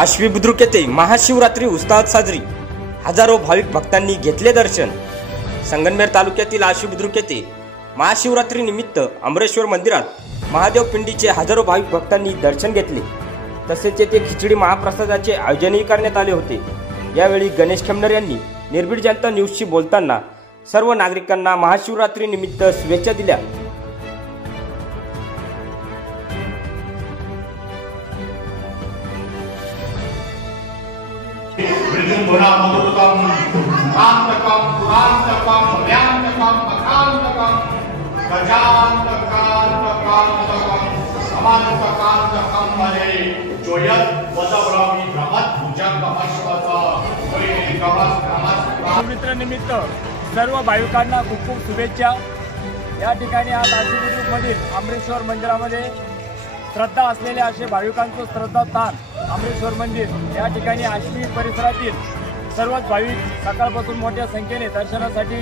आश्वी बुद्रुक येथे महाशिवरात्री उत्साहात साजरी। हजारो भाविक भक्तांनी घेतले दर्शन। संगमनेर तालुक्यातील आश्वी बुद्रुक येथे महाशिवरात्री निमित्त अमरेश्वर मंदिरात महादेव पिंडीचे हजारो भाविक भक्तांनी दर्शन घेतले। तसेच येथे खिचडी महाप्रसादाचे आयोजनही करण्यात आले होते। यावेळी गणेश खेमनर यांनी निर्भीड जनता न्यूजशी बोलताना सर्व नागरिकांना महाशिवरात्री निमित्त शुभेच्छा दिल्या। निमित्त सर्व भाविकांना खूप खूप शुभेच्छा। या ठिकाणी आज आश्वी बुद्रुक मधील अमरेश्वर मंदिरामध्ये श्रद्धा असलेले असे भाविकांचं श्रद्धास्थान अमरेश्वर मंदिर। या ठिकाणी आश्वी परिसरातील सर्वच भाविक सकाळपासून मोठ्या संख्येने दर्शनासाठी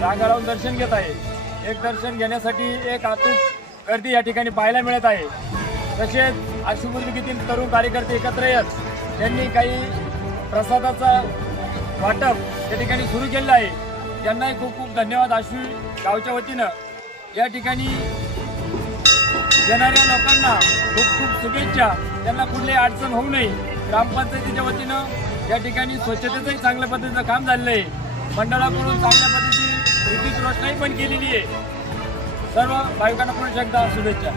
रांगा लावून दर्शन घेत आहे। एक दर्शन घेण्यासाठी एक अतूट गर्दी या ठिकाणी पाहायला मिळत आहे। तसेच आश्वी बुद्रुक येथील तरुण कार्यकर्ते एकत्र येत त्यांनी काही प्रसादाचा वाटप या ठिकाणी सुरू केलं आहे। त्यांनाही खूप खूप धन्यवाद आश्वी गावच्या वतीनं। या ठिकाणी येणाऱ्या लोकांना खूप खूप शुभेच्छा। त्यांना कुठलीही अडचण होऊ नये। ग्रामपंचायतीच्या वतीनं या ठिकाणी स्वच्छतेचंही चांगल्या पद्धतीचं काम झालेलं आहे। मंडळाकडून चांगल्या पद्धतीची विद्युत रोषणाई पण केलेली आहे। सर्व भाविकांना पुन्हा एकदा शुभेच्छा।